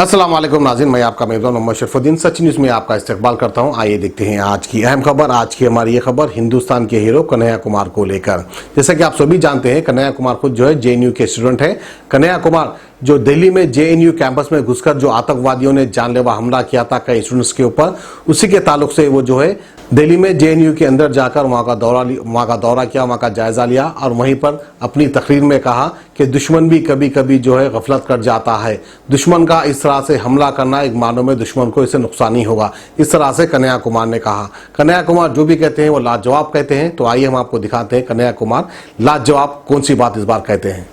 अस्सलाम वालेकुम नाज़रीन, मैं आपका मेज़बान मोहम्मद शरफुद्दीन सच न्यूज़ में आपका इस्तकबाल करता हूं। आइए देखते हैं आज की अहम खबर। आज की हमारी ये खबर हिंदुस्तान के हीरो कन्हैया कुमार को लेकर। जैसा कि आप सभी जानते हैं, कन्हैया कुमार खुद जो है जेएनयू के स्टूडेंट हैं। कन्हैया कुमार जो दिल्ली में जेएनयू कैंपस में घुसकर जो आतंकवादियों ने जानलेवा हमला किया था कई स्टूडेंट्स के ऊपर, उसी के ताल्लुक से वो जो है दिल्ली में जेएनयू के अंदर जाकर वहां का दौरा किया, वहां का जायजा लिया और वहीं पर अपनी तकरीर में कहा कि दुश्मन भी कभी कभी जो है गफलत कर जाता है। दुश्मन का इस तरह से हमला करना एक मानो में दुश्मन को इससे नुकसान ही होगा, इस तरह से कन्हैया कुमार ने कहा। कन्हैया कुमार जो भी कहते हैं वो लाजवाब कहते हैं। तो आइए हम आपको दिखाते हैं कन्हैया कुमार लाजवाब कौन सी बात इस बार कहते हैं।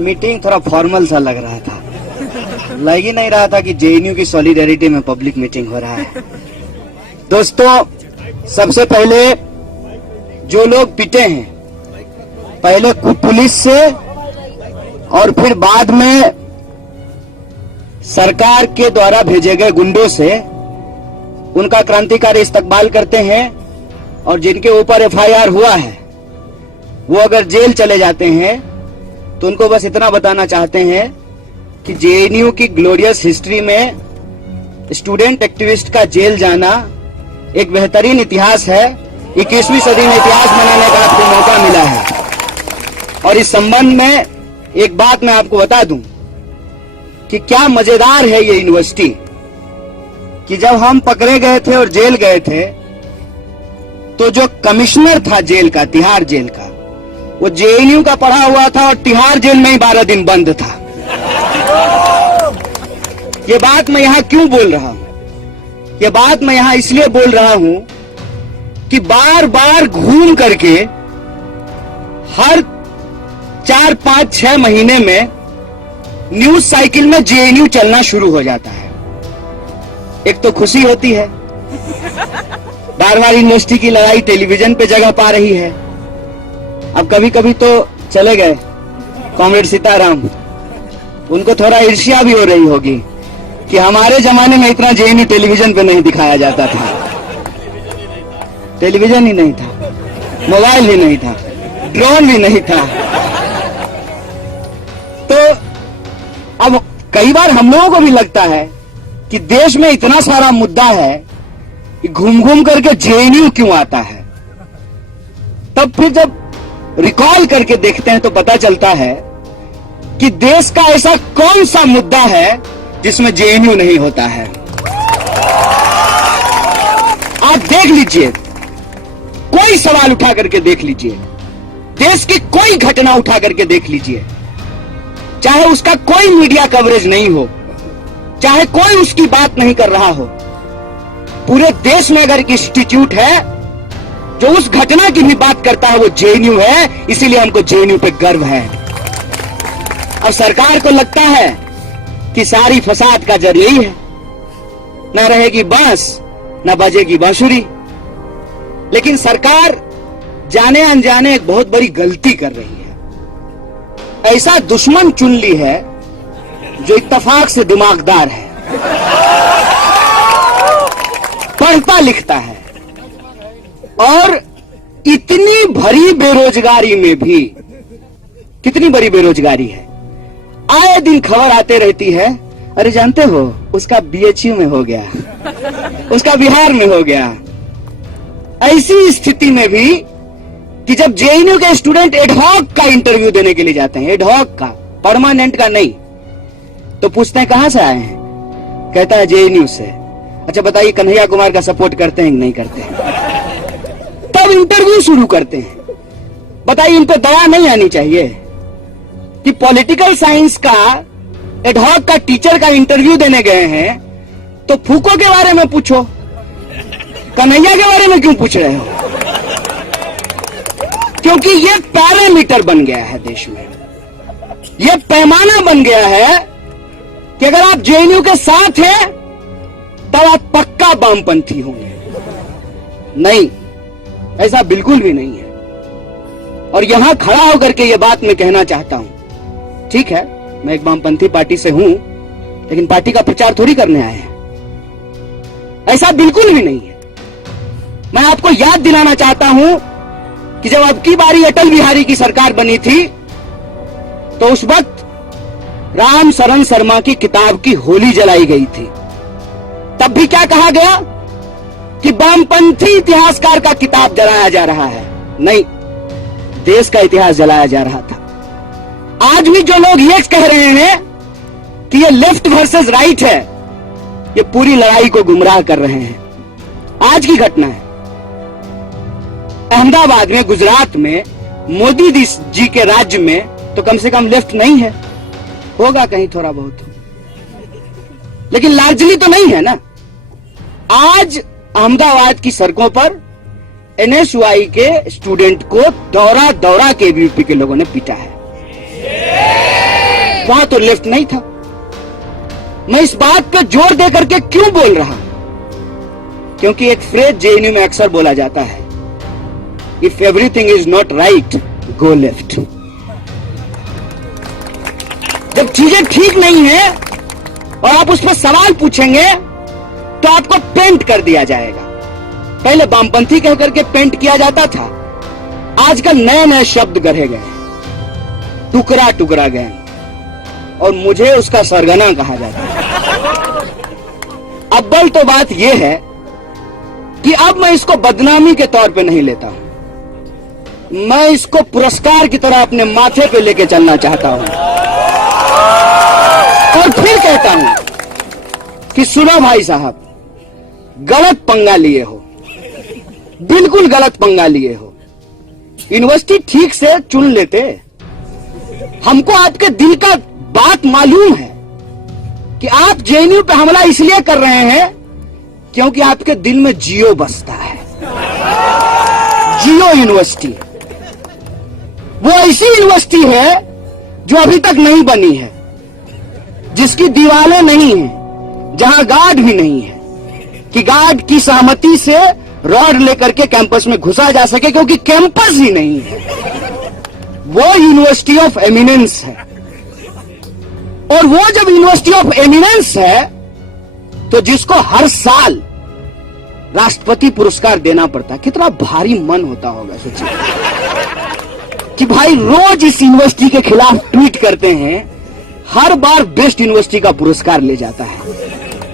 मीटिंग थोड़ा फॉर्मल सा लग रहा था, लग ही नहीं रहा था कि जेएनयू की सॉलिडेरिटी में पब्लिक मीटिंग हो रहा है। दोस्तों, सबसे पहले जो लोग पिटे हैं, पहले पुलिस से और फिर बाद में सरकार के द्वारा भेजे गए गुंडों से, उनका क्रांतिकारी इस्तकबाल करते हैं। और जिनके ऊपर एफआईआर हुआ है वो अगर जेल चले जाते हैं तो उनको बस इतना बताना चाहते हैं कि जेएनयू की ग्लोरियस हिस्ट्री में स्टूडेंट एक्टिविस्ट का जेल जाना एक बेहतरीन इतिहास है। 21वीं सदी में इतिहास बनाने का आपको मौका मिला है। और इस संबंध में एक बात मैं आपको बता दूं कि क्या मजेदार है ये यूनिवर्सिटी कि जब हम पकड़े गए थे और जेल गए थे तो जो कमिश्नर था जेल का, तिहाड़ जेल का, वो जेएनयू का पढ़ा हुआ था और तिहाड़ जेल में ही 12 दिन बंद था। ये बात मैं यहां क्यों बोल रहा हूं? ये बात मैं यहां इसलिए बोल रहा हूं कि बार बार घूम करके हर 4, 5, 6 महीने में न्यूज साइकिल में जेएनयू चलना शुरू हो जाता है। एक तो खुशी होती है, बार बार यूनिवर्सिटी की लड़ाई टेलीविजन पे जगह पा रही है। अब कभी कभी तो चले गए कॉमरेड सीताराम, उनको थोड़ा ईर्ष्या भी हो रही होगी कि हमारे जमाने में इतना जेएनयू टेलीविजन पे नहीं दिखाया जाता था। टेलीविजन ही नहीं था, मोबाइल ही नहीं था, ड्रोन भी नहीं था। तो अब कई बार हम लोगों को भी लगता है कि देश में इतना सारा मुद्दा है कि घूम घूम करके जेएनयू क्यों आता है। तब फिर जब रिकॉल करके देखते हैं तो पता चलता है कि देश का ऐसा कौन सा मुद्दा है जिसमें जेएनयू नहीं होता है। आप देख लीजिए, कोई सवाल उठा करके देख लीजिए, देश की कोई घटना उठा करके देख लीजिए, चाहे उसका कोई मीडिया कवरेज नहीं हो, चाहे कोई उसकी बात नहीं कर रहा हो, पूरे देश में अगर एक इंस्टीट्यूट है जो उस घटना की भी बात करता है वो जेएनयू है। इसीलिए हमको जेएनयू पे गर्व है। अब सरकार को लगता है कि सारी फसाद का जड़ यही है, न रहेगी बांस न बजेगी बांसुरी। लेकिन सरकार जाने अनजाने एक बहुत बड़ी गलती कर रही है। ऐसा दुश्मन चुन ली है जो इत्तेफाक से दिमागदार है, पढ़ता लिखता है और इतनी भरी बेरोजगारी में भी, कितनी बड़ी बेरोजगारी है, आए दिन खबर आते रहती है, अरे जानते हो उसका बीएचयू में हो गया, उसका बिहार में हो गया। ऐसी स्थिति में भी कि जब जेएनयू के स्टूडेंट एडहॉक का इंटरव्यू देने के लिए जाते हैं, एडहॉक का, परमानेंट का नहीं, तो पूछते हैं कहां से आए हैं, कहता है जेएनयू से। अच्छा बताइए कन्हैया कुमार का सपोर्ट करते हैं कि नहीं करते हैं? तब इंटरव्यू शुरू करते हैं। बताइए इन पर दया नहीं आनी चाहिए कि पॉलिटिकल साइंस का एडहॉक का टीचर का इंटरव्यू देने गए हैं तो फूको के बारे में पूछो, कन्हैया के बारे में क्यों पूछ रहे हो? क्योंकि ये पैरामीटर बन गया है देश में, ये पैमाना बन गया है कि अगर आप जेएनयू के साथ हैं तब आप पक्का वामपंथी होंगे। नहीं, ऐसा बिल्कुल भी नहीं है। और यहां खड़ा होकर के ये बात मैं कहना चाहता हूं, ठीक है मैं एक वामपंथी पार्टी से हूं, लेकिन पार्टी का प्रचार थोड़ी करने आए हैं। ऐसा बिल्कुल भी नहीं है। मैं आपको याद दिलाना चाहता हूं कि जब अब की बारी अटल बिहारी की सरकार बनी थी तो उस वक्त राम शरण शर्मा की किताब की होली जलाई गई थी, तब भी क्या कहा गया कि वामपंथी इतिहासकार का किताब जलाया जा रहा है। नहीं, देश का इतिहास जलाया जा रहा था। आज भी जो लोग ये कह रहे हैं कि ये लेफ्ट वर्सेस राइट है, ये पूरी लड़ाई को गुमराह कर रहे हैं। आज की घटना है, अहमदाबाद में, गुजरात में, मोदी जी के राज्य में तो कम से कम लेफ्ट नहीं है, होगा कहीं थोड़ा बहुत, लेकिन लार्जली तो नहीं है ना। आज अहमदाबाद की सड़कों पर एनएसयूआई के स्टूडेंट को दौरा दौरा के एबीवीपी के लोगों ने पीटा है। वहां तो लेफ्ट नहीं था। मैं इस बात पर जोर दे करके क्यों बोल रहा हूं? क्योंकि एक फ्रेज जेएनयू में अक्सर बोला जाता है, if everything is not right go left. जब चीजें ठीक नहीं है और आप उस पर सवाल पूछेंगे तो आपको पेंट कर दिया जाएगा। पहले वामपंथी कहकर के पेंट किया जाता था, आजकल नए नए शब्द गढ़े गए, टुकड़ा टुकड़ा गए, और मुझे उसका सरगना कहा जाता है। अव्वल तो बात यह है कि अब मैं इसको बदनामी के तौर पे नहीं लेता हूं, मैं इसको पुरस्कार की तरह अपने माथे पे लेके चलना चाहता हूं। और फिर कहता हूं कि सुनो भाई साहब, गलत पंगा लिए हो, बिल्कुल गलत पंगा लिए हो। यूनिवर्सिटी ठीक से चुन लेते। हमको आपके दिल का बात मालूम है कि आप जेएनयू पे हमला इसलिए कर रहे हैं क्योंकि आपके दिल में जियो बसता है। जियो यूनिवर्सिटी वो ऐसी यूनिवर्सिटी है जो अभी तक नहीं बनी है, जिसकी दीवारें नहीं है, जहां गार्ड भी नहीं है कि गार्ड की सहमति से रॉड लेकर के कैंपस में घुसा जा सके, क्योंकि कैंपस ही नहीं है। वो यूनिवर्सिटी ऑफ एमिनेंस है। और वो जब यूनिवर्सिटी ऑफ एमिनेंस है तो जिसको हर साल राष्ट्रपति पुरस्कार देना पड़ता है, कितना भारी मन होता होगा सोचिए कि भाई रोज इस यूनिवर्सिटी के खिलाफ ट्वीट करते हैं, हर बार बेस्ट यूनिवर्सिटी का पुरस्कार ले जाता है।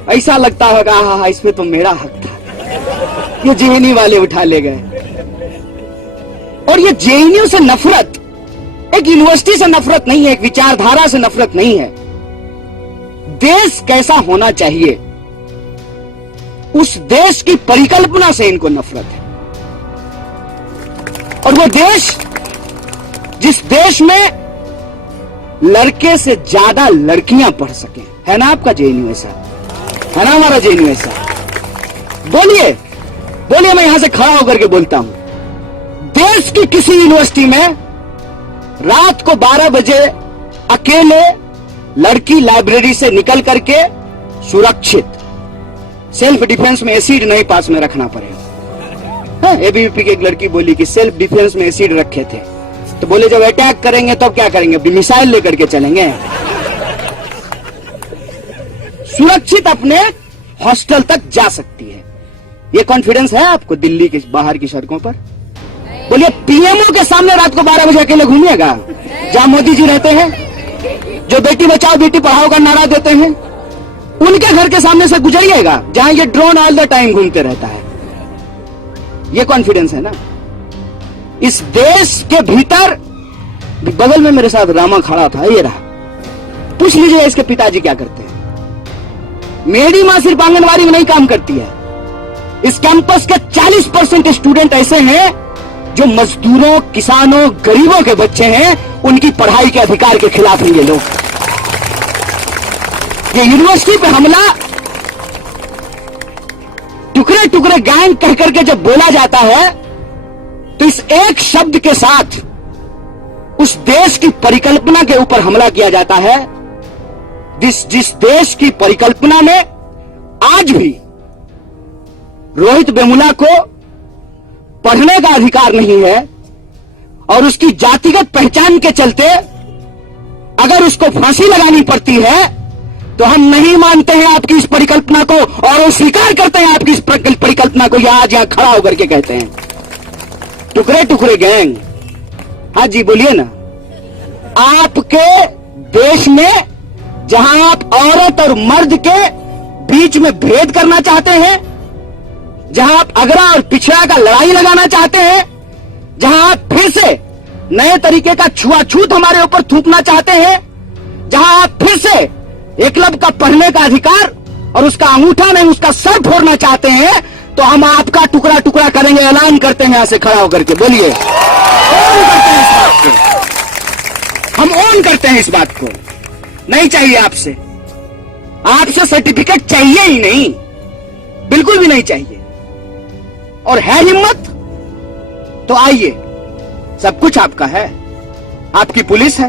ऐसा लगता होगा हाँ इसमें तो मेरा हक था, ये जेएनयू वाले उठा ले गए। और ये जेएनयू से नफरत एक यूनिवर्सिटी से नफरत नहीं है, एक विचारधारा से नफरत नहीं है। देश कैसा होना चाहिए उस देश की परिकल्पना से इनको नफरत है। और वो देश, जिस देश में लड़के से ज्यादा लड़कियां पढ़ सके, है ना आपका जेएनयू ऐसा? है ना हमारा जेएनयू ऐसा? बोलिए बोलिए, मैं यहां से खड़ा होकर के बोलता हूं, देश की किसी यूनिवर्सिटी में रात को 12 बजे अकेले लड़की लाइब्रेरी से निकल करके सुरक्षित, सेल्फ डिफेंस में एसिड नहीं पास में रखना पड़ेगा। एबीवीपी की एक लड़की बोली कि सेल्फ डिफेंस में एसिड रखे थे, तो बोले जब अटैक करेंगे तब क्या करेंगे? मिसाइल लेकर के चलेंगे। सुरक्षित अपने हॉस्टल तक जा सकती है। ये कॉन्फिडेंस है आपको दिल्ली के बाहर की सड़कों पर? बोलिए पीएमओ के सामने रात को 12 बजे अकेले घूमिएगा, जहां मोदी जी रहते हैं, जो बेटी बचाओ बेटी पढ़ाओ का नारा देते हैं, उनके घर के सामने से गुजरिएगा जहां ये ड्रोन ऑल द टाइम घूमते रहता है। ये कॉन्फिडेंस है ना? इस देश के भीतर, बगल में मेरे साथ रामा खड़ा था, ये रहा, पूछ लीजिए इसके पिताजी क्या करते हैं। मेरी मां सिर्फ आंगनबाड़ी में नहीं काम करती है। इस कैंपस के 40% स्टूडेंट ऐसे हैं जो मजदूरों, किसानों, गरीबों के बच्चे हैं, उनकी पढ़ाई के अधिकार के खिलाफ हैं ये लोग। ये यूनिवर्सिटी पे हमला टुकड़े टुकड़े गैंग कह करके जब बोला जाता है तो इस एक शब्द के साथ उस देश की परिकल्पना के ऊपर हमला किया जाता है, जिस देश की परिकल्पना में आज भी रोहित वेमुला को पढ़ने का अधिकार नहीं है, और उसकी जातिगत पहचान के चलते अगर उसको फांसी लगानी पड़ती है तो हम नहीं मानते हैं आपकी इस परिकल्पना को, और वो स्वीकार करते हैं आपकी इस परिकल्पना को। आज यहां खड़ा होकर के कहते हैं टुकड़े टुकड़े गैंग। हाँ जी बोलिए ना, आपके देश में जहां आप औरत और मर्द के बीच में भेद करना चाहते हैं, जहां आप अगड़ा और पिछड़ा का लड़ाई लगाना चाहते हैं, जहां आप फिर से नए तरीके का छुआछूत हमारे ऊपर थूकना चाहते हैं, जहां आप फिर से एकलव्य का पढ़ने का अधिकार और उसका अंगूठा नहीं उसका सर फोड़ना चाहते हैं, तो हम आपका टुकड़ा टुकड़ा करेंगे। ऐलान करते हैं यहां से खड़ा होकर के, बोलिए। हम ऑन करते हैं इस बात को। नहीं चाहिए आपसे, आपसे सर्टिफिकेट चाहिए ही नहीं, बिल्कुल भी नहीं चाहिए। और है हिम्मत तो आइए, सब कुछ आपका है। आपकी पुलिस है,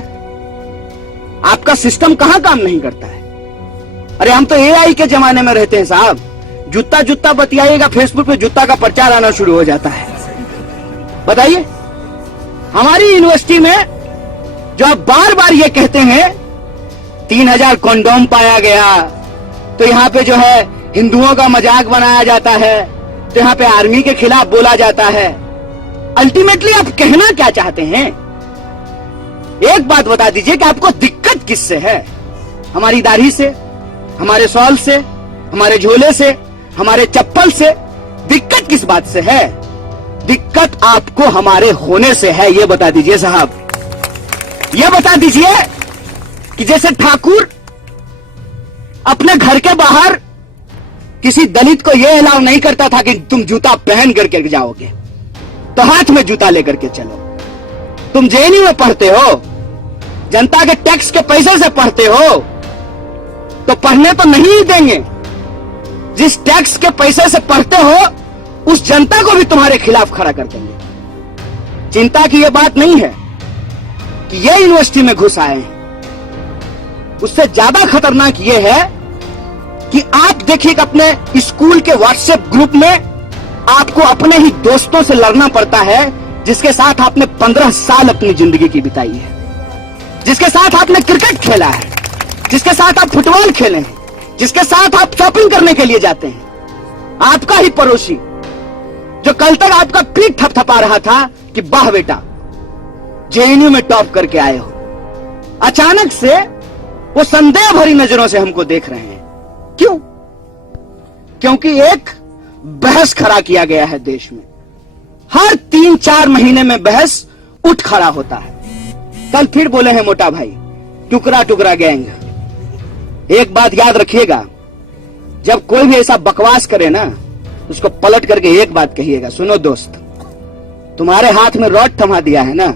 आपका सिस्टम कहां काम नहीं करता है। अरे हम तो एआई के जमाने में रहते हैं साहब। जूता जूता बतियाइएगा, फेसबुक पे जूता का प्रचार आना शुरू हो जाता है। बताइए, हमारी यूनिवर्सिटी में जो आप बार बार ये कहते हैं 3000 कंडोम पाया गया, तो यहां पे जो है हिंदुओं का मजाक बनाया जाता है, तो यहां पे आर्मी के खिलाफ बोला जाता है। अल्टीमेटली आप कहना क्या चाहते हैं? एक बात बता दीजिए कि आपको दिक्कत किससे है? हमारी दाढ़ी से, हमारे सॉल से, हमारे झोले से, हमारे चप्पल से? दिक्कत किस बात से है? दिक्कत आपको हमारे होने से है, ये बता दीजिए साहब। ये बता दीजिए कि जैसे ठाकुर अपने घर के बाहर किसी दलित को यह अलाउ नहीं करता था कि तुम जूता पहन करके जाओगे, तो हाथ में जूता लेकर के चलो। तुम जेएनयू में पढ़ते हो, जनता के टैक्स के पैसे से पढ़ते हो, तो पढ़ने तो नहीं देंगे। जिस टैक्स के पैसे से पढ़ते हो उस जनता को भी तुम्हारे खिलाफ खड़ा कर देंगे। चिंता की यह बात नहीं है कि ये यूनिवर्सिटी में घुस आए हैं, उससे ज्यादा खतरनाक यह है कि आप देखिए कि अपने स्कूल के व्हाट्सएप ग्रुप में आपको अपने ही दोस्तों से लड़ना पड़ता है, जिसके साथ आपने 15 साल अपनी जिंदगी की बिताई है, जिसके साथ आपने क्रिकेट खेला है, जिसके साथ आप फुटबॉल खेले हैं, जिसके साथ आप शॉपिंग करने के लिए जाते हैं। आपका ही पड़ोसी जो कल तक आपका पीठ थपथपा रहा था कि वाह बेटा जेएनयू में टॉप करके आए हो, अचानक से वो संदेह भरी नजरों से हमको देख रहे हैं। क्यों? क्योंकि एक बहस खड़ा किया गया है देश में। हर 3-4 महीने में बहस उठ खड़ा होता है। कल फिर बोले हैं मोटा भाई, टुकड़ा टुकड़ा गैंग। एक बात याद रखिएगा, जब कोई भी ऐसा बकवास करे ना, उसको पलट करके एक बात कहिएगा, सुनो दोस्त, तुम्हारे हाथ में रॉड थमा दिया है ना,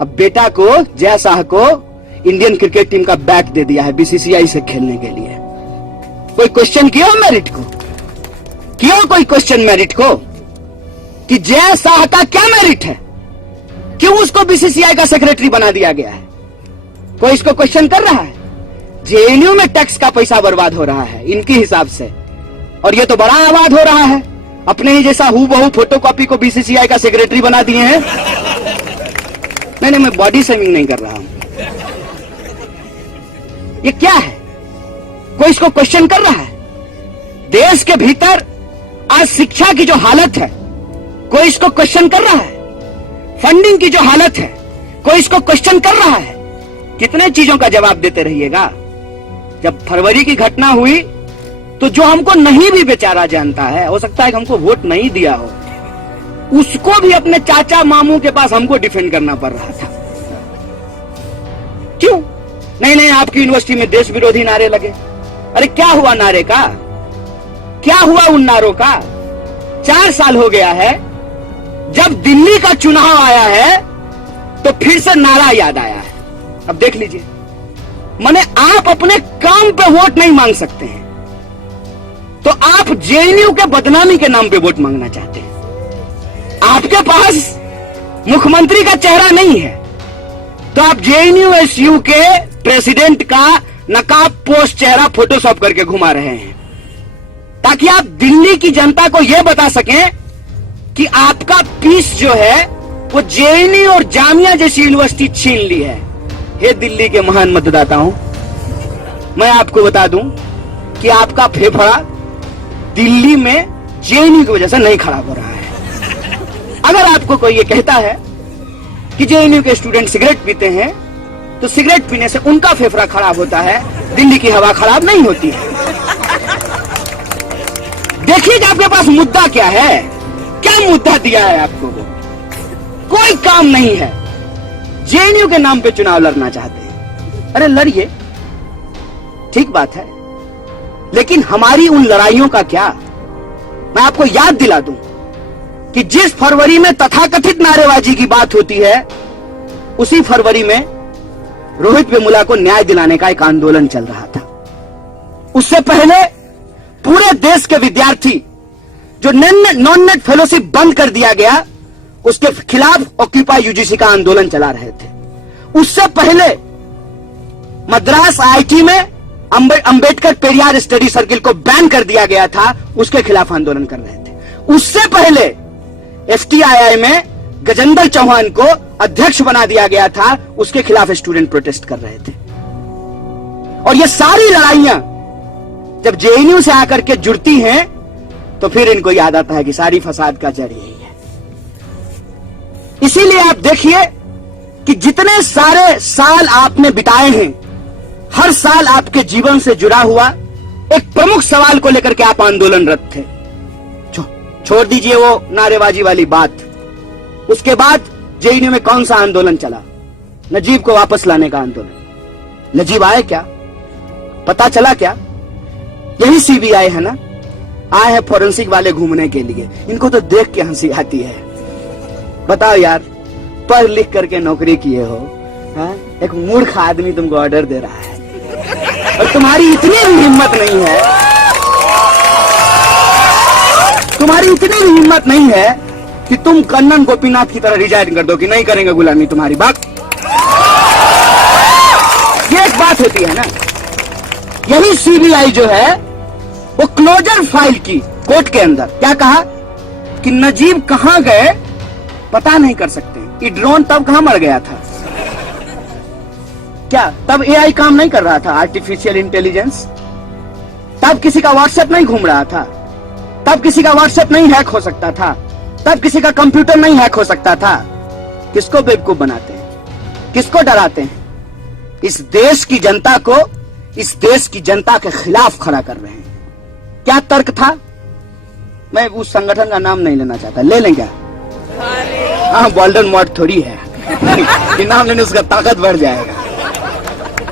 अब बेटा को, जय शाह को इंडियन क्रिकेट टीम का बैट दे दिया है बीसीसीआई से खेलने के लिए। कोई क्वेश्चन किया मेरिट को? क्यों कोई क्वेश्चन मेरिट को कि जय शाह का क्या मेरिट है? क्यों उसको बीसीसीआई का सेक्रेटरी बना दिया गया है? कोई इसको क्वेश्चन कर रहा है? जेएनयू में टैक्स का पैसा बर्बाद हो रहा है इनके हिसाब से, और ये तो बड़ा आबाद हो रहा है। अपने ही जैसा हूबहू फोटोकॉपी को बीसीसीआई का सेक्रेटरी बना दिए हैं। नहीं, मैं बॉडी शेमिंग नहीं कर रहा हूं। ये क्या है? कोई इसको क्वेश्चन कर रहा है? देश के भीतर आज शिक्षा की जो हालत है, कोई इसको क्वेश्चन कर रहा है? फंडिंग की जो हालत है, कोई इसको क्वेश्चन कर रहा है? कितने चीजों का जवाब देते रहिएगा। जब फरवरी की घटना हुई तो जो हमको नहीं भी बेचारा जानता है, हो सकता है कि हमको वोट नहीं दिया हो, उसको भी अपने चाचा मामू के पास हमको डिफेंड करना पड़ रहा था। क्यों? नहीं, आपकी यूनिवर्सिटी में देश विरोधी नारे लगे। अरे क्या हुआ नारे का? क्या हुआ उन नारों का? 4 साल हो गया है, जब दिल्ली का चुनाव आया है तो फिर से नारा याद आया है। अब देख लीजिए, माने आप अपने काम पे वोट नहीं मांग सकते हैं, तो आप जेएनयू के बदनामी के नाम पे वोट मांगना चाहते हैं। आपके पास मुख्यमंत्री का चेहरा नहीं है, तो आप जेएनयू के प्रेसिडेंट का नकाब पोस्ट चेहरा फोटोशॉप करके घुमा रहे हैं, ताकि आप दिल्ली की जनता को यह बता सकें कि आपका पीस जो है वो जेएनयू और जामिया जैसी यूनिवर्सिटी छीन ली है। हे दिल्ली के महान मतदाताओं, मैं आपको बता दूं कि आपका फेफड़ा दिल्ली में जेएनयू की वजह से नहीं खराब हो रहा है। अगर आपको कोई ये कहता है कि जेएनयू के स्टूडेंट सिगरेट पीते हैं, तो सिगरेट पीने से उनका फेफड़ा खराब होता है, दिल्ली की हवा खराब नहीं होती है। देखिए कि आपके पास मुद्दा क्या है, क्या मुद्दा दिया है आपको वो। कोई काम नहीं है। जेएनयू के नाम पे चुनाव लड़ना चाहते हैं, अरे लड़िए, ठीक बात है, लेकिन हमारी उन लड़ाइयों का क्या। मैं आपको याद दिला दूं कि जिस फरवरी में तथाकथित नारेबाजी की बात होती है, उसी फरवरी में रोहित वेमुला को न्याय दिलाने का एक आंदोलन चल रहा था। उससे पहले पूरे देश के विद्यार्थी जो नॉन नेट फेलोशिप बंद कर दिया गया, उसके खिलाफ ऑक्यूपाई यूजीसी का आंदोलन चला रहे थे। उससे पहले मद्रास आईआईटी में अंबेडकर पेरियार स्टडी सर्किल को बैन कर दिया गया था, उसके खिलाफ आंदोलन कर रहे थे। उससे पहले एफटीआईआई में गजेंद्र चौहान को अध्यक्ष बना दिया गया था, उसके खिलाफ स्टूडेंट प्रोटेस्ट कर रहे थे। और ये सारी लड़ाइयां जब जेएनयू से आकर के जुड़ती हैं, तो फिर इनको याद आता है कि सारी फसाद का जड़ यही है। इसीलिए आप देखिए कि जितने सारे साल आपने बिताए हैं, हर साल आपके जीवन से जुड़ा हुआ एक प्रमुख सवाल को लेकर के आप आंदोलनरत थे। छोड़ दीजिए वो नारेबाजी वाली बात। उसके बाद जेएनयू में कौन सा आंदोलन चला? नजीब को वापस लाने का आंदोलन। नजीब आए क्या? पता चला क्या? यही सीबीआई है ना, आए हैं फोरेंसिक वाले घूमने के लिए। इनको तो देख के हंसी आती है। बताओ यार, पढ़ लिख करके नौकरी किए हो, हाँ? एक मूर्ख आदमी तुमको ऑर्डर दे रहा है और तुम्हारी इतनी भी हिम्मत नहीं है, तुम्हारी इतनी भी हिम्मत नहीं है कि तुम कन्नन गोपीनाथ की तरह रिजाइन कर दो कि नहीं करेंगे गुलामी तुम्हारी बात। ये एक बात होती है ना। यही सीबीआई जो है वो क्लोजर फाइल की कोर्ट के अंदर क्या कहा कि नजीब कहां गए पता नहीं कर सकते। ये ड्रोन तब कहां मर गया था? क्या तब एआई काम नहीं कर रहा था? आर्टिफिशियल इंटेलिजेंस तब किसी का व्हाट्सएप नहीं घूम रहा था? तब किसी का व्हाट्सएप नहीं हैक हो सकता था? तब किसी का कंप्यूटर नहीं हैक हो सकता था? किसको बेवकूफ बनाते हैं? किसको डराते हैं? इस देश की जनता को, इस देश की जनता के खिलाफ खड़ा कर रहे हैं। क्या तर्क था? मैं उस संगठन का नाम नहीं लेना चाहता, ले लें क्या? हाँ, वॉल्डन मॉट थोड़ी है कि नाम लेने उसका ताकत बढ़ जाएगा।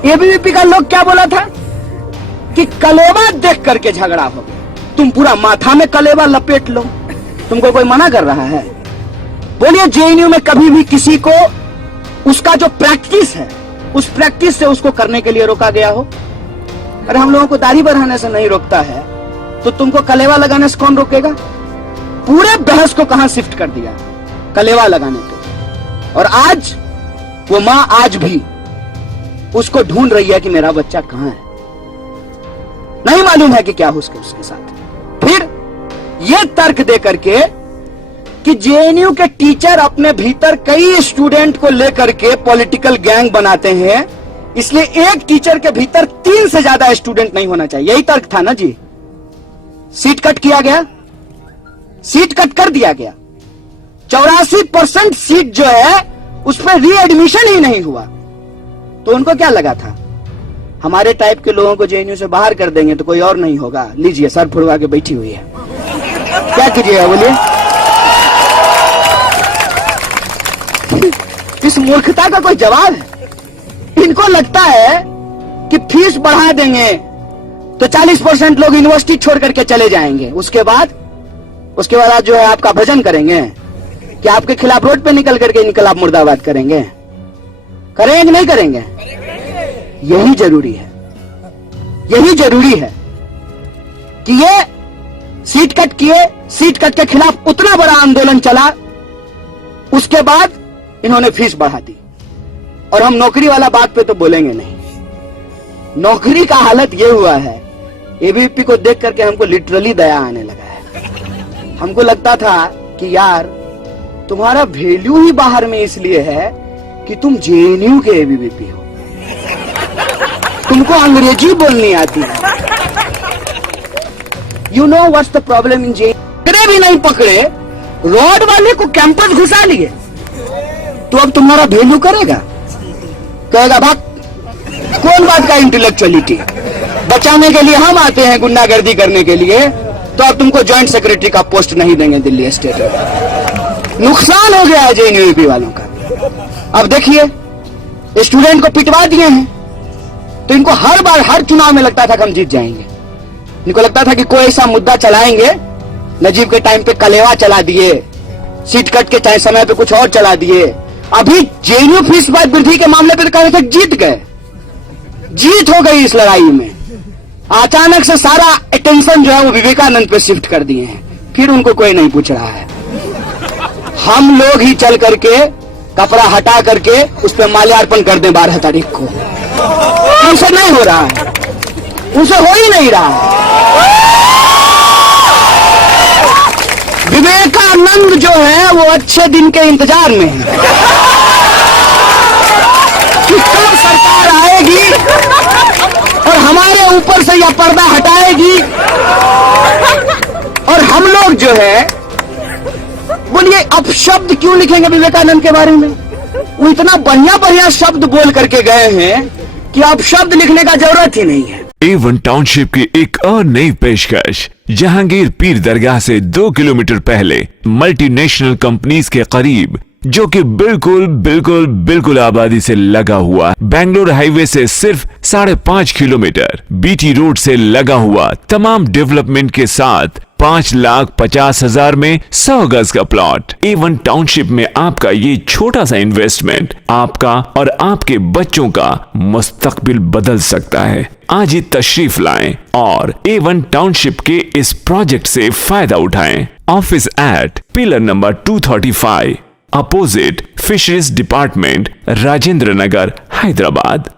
एबीवीपी का लोग क्या बोला था कि कलेवा देख करके झगड़ा हो गया। तुम पूरा माथा में कलेवा लपेट लो, तुमको कोई मना कर रहा है? बोलिए, जेएनयू में कभी भी किसी को उसका जो प्रैक्टिस है, उस प्रैक्टिस से उसको करने के लिए रोका गया हो? अरे हम लोगों को दाढ़ी बढ़ाने से नहीं रोकता है, तो तुमको कलेवा लगाने से कौन रोकेगा? पूरे बहस को कहां शिफ्ट कर दिया? कलेवा लगाने पे। और आज वो मां आज भी उसको ढूंढ रही है कि मेरा बच्चा कहां है। नहीं मालूम है कि क्या हो उसके साथ। फिर ये तर्क दे करके कि जेएनयू के टीचर अपने भीतर कई स्टूडेंट को लेकर के पॉलिटिकल गैंग बनाते हैं, इसलिए एक टीचर के भीतर 3 से ज्यादा स्टूडेंट नहीं होना चाहिए। यही तर्क था ना जी। सीट कट किया गया, सीट कट कर दिया गया। 84% सीट जो है उस पर रीएडमिशन ही नहीं हुआ। तो उनको क्या लगा था, हमारे टाइप के लोगों को जेएनयू से बाहर कर देंगे तो कोई और नहीं होगा। लीजिए, सर फुड़वा के बैठी हुई है, क्या कीजिएगा बोलिए? इस मूर्खता का कोई जवाब है? इनको लगता है कि फीस बढ़ा देंगे तो 40% लोग यूनिवर्सिटी छोड़ करके चले जाएंगे। उसके बाद जो है आपका भजन करेंगे कि आपके खिलाफ रोड पे निकल करके इनकलाब मुर्दाबाद करेंगे? करेंगे कि नहीं करेंगे? यही जरूरी है, यही जरूरी है कि ये सीट कट किए, सीट कट के खिलाफ उतना बड़ा आंदोलन चला, उसके बाद इन्होंने फीस बढ़ा दी। और हम नौकरी वाला बात पे तो बोलेंगे नहीं। नौकरी का हालत ये हुआ है, एबीवीपी को देख करके हमको लिटरली दया आने लगा है। हमको लगता था कि यार तुम्हारा वैल्यू ही बाहर में इसलिए है कि तुम जेएनयू के एबीवीपी हो, तुमको अंग्रेजी बोलनी आती है। You know what's the problem in JNU? भी नहीं पकड़े, रॉड वाले को कैंपस घुसा लिए, तो अब तुम्हारा वैल्यू करेगा? कहेगा भाग कौन बात का इंटेलेक्चुअलिटी? बचाने के लिए हम आते हैं गुंडागर्दी करने के लिए, तो अब तुमको ज्वाइंट सेक्रेटरी का पोस्ट नहीं देंगे दिल्ली स्टेट में। नुकसान हो गया है जेएनयूपी वालों का। अब देखिए, स्टूडेंट को पिटवा दिए हैं, तो इनको हर बार हर चुनाव में लगता था कि हम जीत जाएंगे। इनको लगता था कि कोई ऐसा मुद्दा चलाएंगे, नजीब के टाइम पे कलेवा चला दिए, सीट कट के चाहे समय पे कुछ और चला दिए। अभी जेएनयू फीस वृद्धि के मामले पे तो कह रहे थे जीत गए, जीत हो गई इस लड़ाई में। अचानक से सारा अटेंशन जो है वो विवेकानंद पे शिफ्ट कर दिए हैं, फिर उनको कोई नहीं पूछ रहा है। हम लोग ही चल करके कपड़ा हटा करके उस पर माल्यार्पण कर दें 12 तारीख को। उनसे नहीं हो रहा है, उनसे हो ही नहीं रहा है। विवेकानंद जो है वो अच्छे दिन के इंतजार में है कि कब सरकार आएगी और हमारे ऊपर से यह पर्दा हटाएगी, और हम लोग जो है, बोलिए अब शब्द क्यों लिखेंगे विवेकानंद के बारे में? वो इतना बढ़िया बढ़िया शब्द बोल करके गए हैं कि अब शब्द लिखने का जरूरत ही नहीं है। A1 टाउनशिप की एक और नई पेशकश। जहांगीर पीर दरगाह से 2 किलोमीटर पहले मल्टीनेशनल कंपनीज के करीब, जो कि बिल्कुल आबादी से लगा हुआ, बेंगलोर हाईवे से सिर्फ 5.5 किलोमीटर, बीटी रोड से लगा हुआ, तमाम डेवलपमेंट के साथ 5,50,000 में 100 गज का प्लॉट। A1 टाउनशिप में आपका ये छोटा सा इन्वेस्टमेंट आपका और आपके बच्चों का मुस्तकबिल बदल सकता है। आज ही तशरीफ लाएं और A1 टाउनशिप के इस प्रोजेक्ट से फायदा उठाएं। Office at pillar number 235, opposite fisheries department, Rajendra Nagar, Hyderabad.